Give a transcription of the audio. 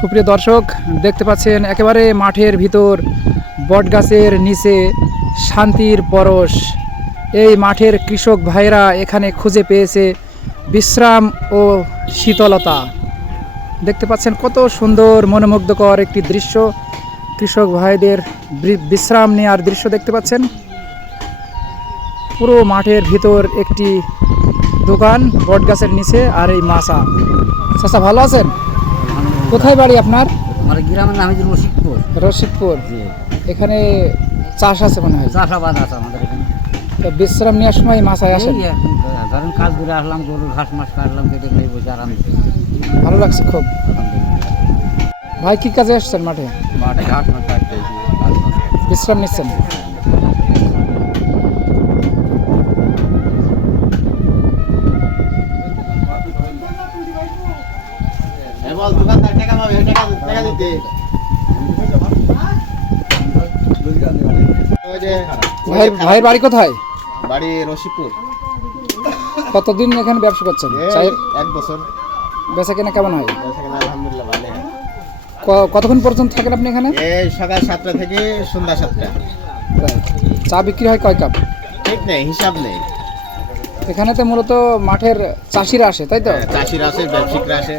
সুপ্রিয় দর্শক, দেখতে পাচ্ছেন একেবারে মাঠের ভিতর বটগাছের নিচে শান্তির পরশ। এই মাঠের কৃষক ভাইরা এখানে খুঁজে পেয়েছে বিশ্রাম ও শীতলতা। দেখতে পাচ্ছেন কত সুন্দর মনোমুগ্ধকর একটি দৃশ্য। কৃষক ভাইদের বিশ্রাম নেওয়ার দৃশ্য দেখতে পাচ্ছেন। পুরো মাঠের ভিতর একটি দোকান বটগাছের নিচে, আর এই মাছা। চাচা ভালো আছেন? কোথায় বাড়ি আপনার? আমার গ্রামের নাম হচ্ছে রশিদপুর। রশিদপুর। এখানে চাষ আছে মনে হয়? চাষাবাদ আছে আমাদের এখানে। তো বিশ্রাম নেওয়ার সময় মাছায় আসেন? এই ধরেন কাজ করে আসলাম, গরুর ঘাস মাস কাটলাম, কেটে খেয়ে বসে আরাম। ভালো লাগছে খুব। ভাই কি কাজে আসছেন মাঠে? মাঠে ঘাস মাস কাটতে বিশ্রাম নিচ্ছেন? ভাই বাড়ি কোথায়? বাড়ি রশিদপুর। কতদিন এখানে ব্যবসা করছেন? এক বছর। বেচা কেনা কেমন হয়? আলহামদুলিল্লাহ ভালো। কতক্ষণ পর্যন্ত থাকেন আপনি এখানে? এই সকাল 7টা থেকে সন্ধ্যা 7টা। চা বিক্রি হয় কয় কাপ? ঠিক নেই, হিসাব নেই। এখানে তো মূলত মাঠের চাষিরা আসে, তাই তো? চাষিরা আসে, ব্যবসায়িকরা আসে।